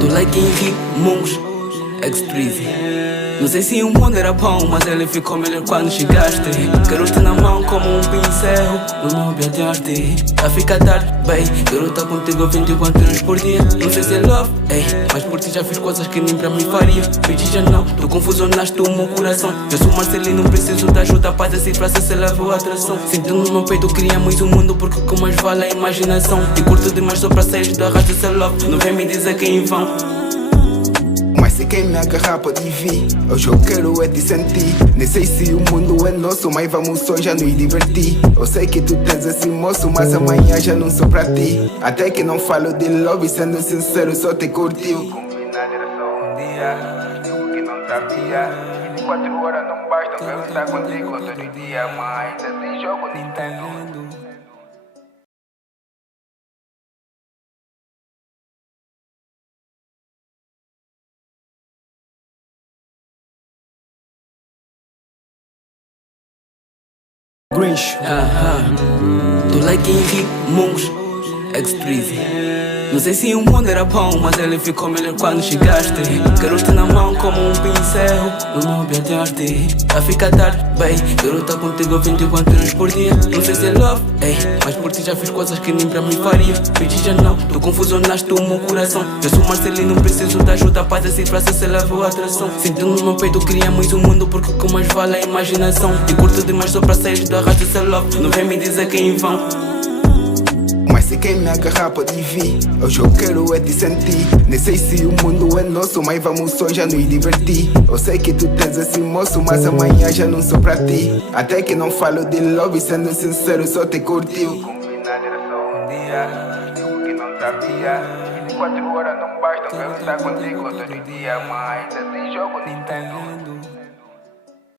Tô like em ritmos X-Treezy. Não sei se o mundo era bom, mas ele ficou melhor quando chegaste. Quero-te na mão como um pincel no meu objeto de arte. Já fica tarde, bem, quero estar contigo 24 horas por dia. Não sei se é love, ei, mas por ti já fiz coisas que nem pra mim faria. Bitch, já não, tu confusionaste o meu coração. Eu sou Marcelino, preciso de ajuda para decifrar se leva a atração. Sinto no meu peito, criamos um mundo porque o que mais vale é a imaginação. E curto demais só pra sair da raça essa love. Não vem me dizer que é em vão. Mas se quem me agarrar pode vir. Hoje eu quero é te sentir. Nem sei se o mundo é nosso, mas vamos só já nos divertir. Eu sei que tu tens esse moço, mas amanhã já não sou pra ti. Até que não falo de love, sendo sincero, só te curtiu. Combinado era só um dia, digo que não sabia. 24 horas não bastam pra eu estar contigo todo dia. Mas esse jogo Nintendo. Grinch, tô like em ritmos X-Treezy. Não sei se o mundo era bom, mas ele ficou melhor quando chegaste. Quero-te na mão como um pincel no meu objeto de arte. Já fica tarde, bem, quero estar contigo 24 horas por dia. Não sei se é love, ei, mas por ti já fiz coisas que nem pra mim faria. Bitch, já não, tu confusionaste o meu coração. Eu sou Marcelino, preciso de ajuda para decifrar se essa leva a atração. Sinto no meu peito, criamos um mundo porque o que mais vale é a imaginação. E curto demais só pra sair da raça essa love. Não vem me dizer que é em vão. Mas se quem me agarrar pode vir. Hoje eu quero é te sentir. Nem sei se o mundo é nosso, mas vamos só já nos divertir. Eu sei que tu tens esse moço, mas amanhã já não sou pra ti. Até que não falo de love, sendo sincero, só te curtiu. Combinado era só um dia, digo que não sabia. 24 horas não bastam pra eu estar contigo todo dia. Mas esse jogo Nintendo.